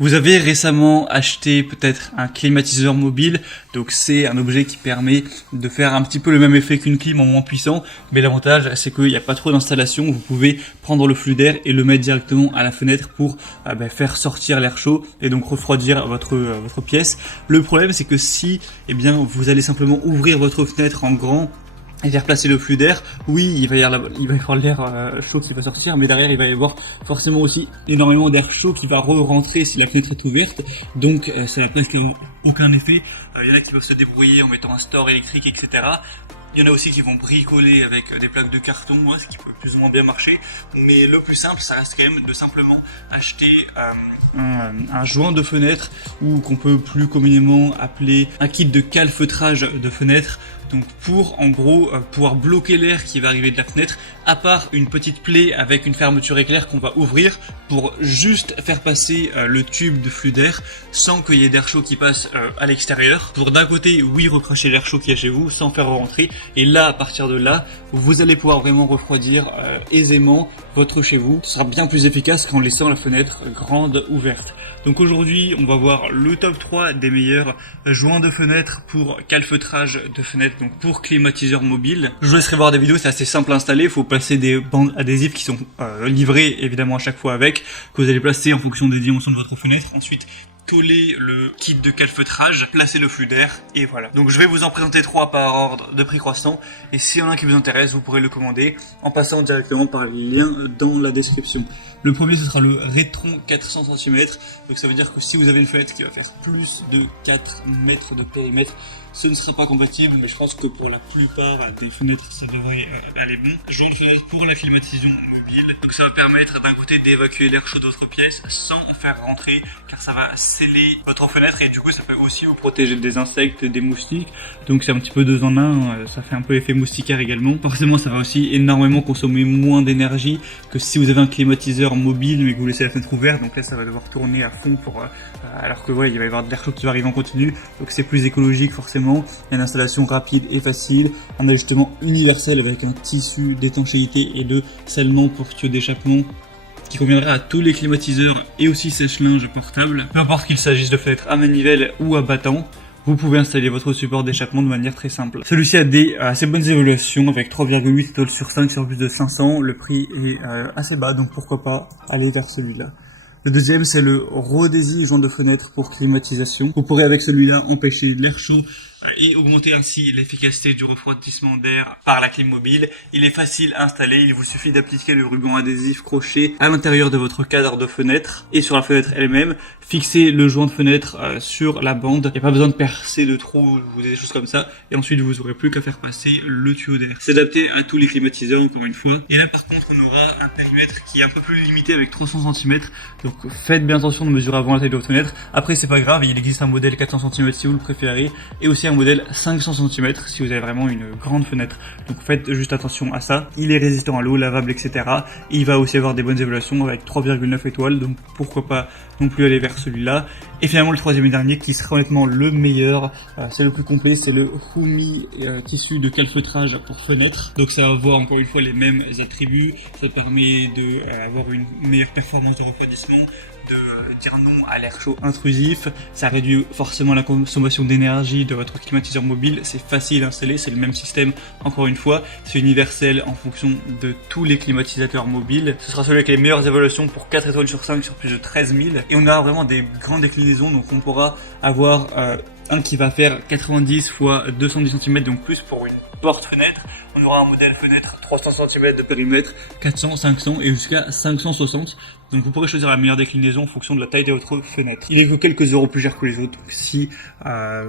Vous avez récemment acheté peut-être un climatiseur mobile, donc c'est un objet qui permet de faire un petit peu le même effet qu'une clim en moins puissant, mais l'avantage c'est qu'il n'y a pas trop d'installation, vous pouvez prendre le flux d'air et le mettre directement à la fenêtre pour faire sortir l'air chaud et donc refroidir votre pièce. Le problème c'est que si vous allez simplement ouvrir votre fenêtre en grand et faire placer le flux d'air, oui, il va y avoir l'air chaud qui va sortir, mais derrière il va y avoir forcément aussi énormément d'air chaud qui va re-rentrer si la fenêtre est ouverte, donc ça n'a presque aucun effet. Il y en a qui peuvent se débrouiller en mettant un store électrique, etc. Il y en a aussi qui vont bricoler avec des plaques de carton, ce qui peut plus ou moins bien marcher, mais le plus simple, ça reste quand même de simplement acheter un joint de fenêtre, ou qu'on peut plus communément appeler un kit de calfeutrage de fenêtre. Donc pour en gros pouvoir bloquer l'air qui va arriver de la fenêtre, à part une petite plaie avec une fermeture éclair qu'on va ouvrir pour juste faire passer le tube de flux d'air sans qu'il y ait d'air chaud qui passe à l'extérieur. Pour d'un côté, oui, recracher l'air chaud qu'il y a chez vous sans faire rentrer, et là à partir de là, vous allez pouvoir vraiment refroidir aisément votre chez vous. Ce sera bien plus efficace qu'en laissant la fenêtre grande ouverte. Donc aujourd'hui, on va voir le top 3 des meilleurs joints de fenêtre pour calfeutrage de fenêtre, donc pour climatiseur mobile. Je vous laisserai voir des vidéos, c'est assez simple à installer. Il faut placer des bandes adhésives qui sont livrées évidemment à chaque fois avec, que vous allez placer en fonction des dimensions de votre fenêtre. Ensuite, coller le kit de calfeutrage, placer le flux d'air, et voilà. Donc je vais vous en présenter 3 par ordre de prix croissant, et s'il y en a un qui vous intéresse, vous pourrez le commander en passant directement par le lien dans la description. Le premier, ce sera le Rétron 400 cm, donc ça veut dire que si vous avez une fenêtre qui va faire plus de 4 mètres de périmètre, ce ne sera pas compatible, mais je pense que pour la plupart des fenêtres, ça devrait aller bon. Joint de fenêtre pour la climatisation mobile, donc ça va permettre d'un côté d'évacuer l'air chaud de votre pièce sans faire rentrer, car ça va sceller votre fenêtre, et du coup ça peut aussi vous protéger des insectes, des moustiques, donc c'est un petit peu 2 en 1, ça fait un peu effet moustiquaire également. Forcément ça va aussi énormément consommer moins d'énergie que si vous avez un climatiseur mobile mais que vous laissez la fenêtre ouverte, donc là ça va devoir tourner à fond pour alors que voilà, il va y avoir de l'air chaud qui va arriver en continu, donc c'est plus écologique forcément. Il y a une installation rapide et facile, un ajustement universel avec un tissu d'étanchéité et de scellement pour tuyaux d'échappement qui conviendra à tous les climatiseurs et aussi sèche-linge portable. Peu importe qu'il s'agisse de fenêtres à manivelle ou à battant, vous pouvez installer votre support d'échappement de manière très simple. Celui-ci a des assez bonnes évaluations avec 3,8 étoiles sur 5 sur plus de 500. Le prix est assez bas, donc pourquoi pas aller vers celui-là. Le deuxième, c'est le Rodesi joint de fenêtre pour climatisation. Vous pourrez avec celui-là empêcher l'air chaud et augmenter ainsi l'efficacité du refroidissement d'air par la clim mobile. Il est facile à installer, il vous suffit d'appliquer le ruban adhésif crochet à l'intérieur de votre cadre de fenêtre et sur la fenêtre elle-même. Fixez le joint de fenêtre sur la bande, il n'y a pas besoin de percer de trous ou des choses comme ça, et ensuite vous n'aurez plus qu'à faire passer le tuyau d'air. C'est adapté à tous les climatiseurs encore une fois. Et là par contre on aura un périmètre qui est un peu plus limité avec 300 cm, donc faites bien attention de mesurer avant la taille de votre fenêtre. Après c'est pas grave, il existe un modèle 400 cm si vous le préférez, et aussi un modèle 500 cm si vous avez vraiment une grande fenêtre. Donc faites juste attention à ça. Il est résistant à l'eau, lavable, etc. Et il va aussi avoir des bonnes évaluations avec 3,9 étoiles, donc pourquoi pas non plus aller vers celui-là. Et finalement le troisième et dernier qui sera honnêtement le meilleur, c'est le plus complet, c'est le Humi tissu de calfeutrage pour fenêtre. Donc ça va avoir encore une fois les mêmes attributs, ça permet d'avoir une meilleure performance de refroidissement, de dire non à l'air chaud intrusif, ça réduit forcément la consommation d'énergie de votre climatiseur mobile, c'est facile à installer, c'est le même système encore une fois, c'est universel en fonction de tous les climatisateurs mobiles. Ce sera celui avec les meilleures évaluations pour 4 étoiles sur 5 sur plus de 13 000, et on aura vraiment des grandes déclinaisons, donc on pourra avoir un qui va faire 90 x 210 cm, donc plus pour une porte-fenêtre. On aura un modèle fenêtre 300 cm de périmètre, 400, 500 et jusqu'à 560. Donc vous pourrez choisir la meilleure déclinaison en fonction de la taille de votre fenêtre. Il est que quelques euros plus cher que les autres. Donc si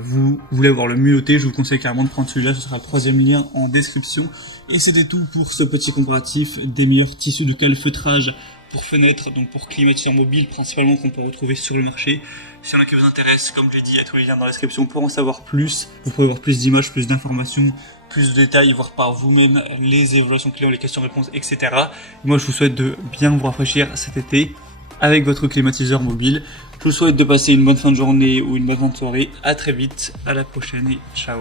vous voulez avoir le mieux noté, je vous conseille clairement de prendre celui-là. Ce sera le troisième lien en description. Et c'était tout pour ce petit comparatif des meilleurs tissus de calfeutrage pour fenêtres, donc pour climatiseur mobile principalement, qu'on peut retrouver sur le marché. S'il y en a qui vous intéressent, comme j'ai dit, il y a tous les liens dans la description pour en savoir plus. Vous pourrez voir plus d'images, plus d'informations, plus de détails, voir par vous-même les évaluations clients, les questions-réponses, etc. Moi, je vous souhaite de bien vous rafraîchir cet été avec votre climatiseur mobile. Je vous souhaite de passer une bonne fin de journée ou une bonne fin de soirée. À très vite, à la prochaine et ciao.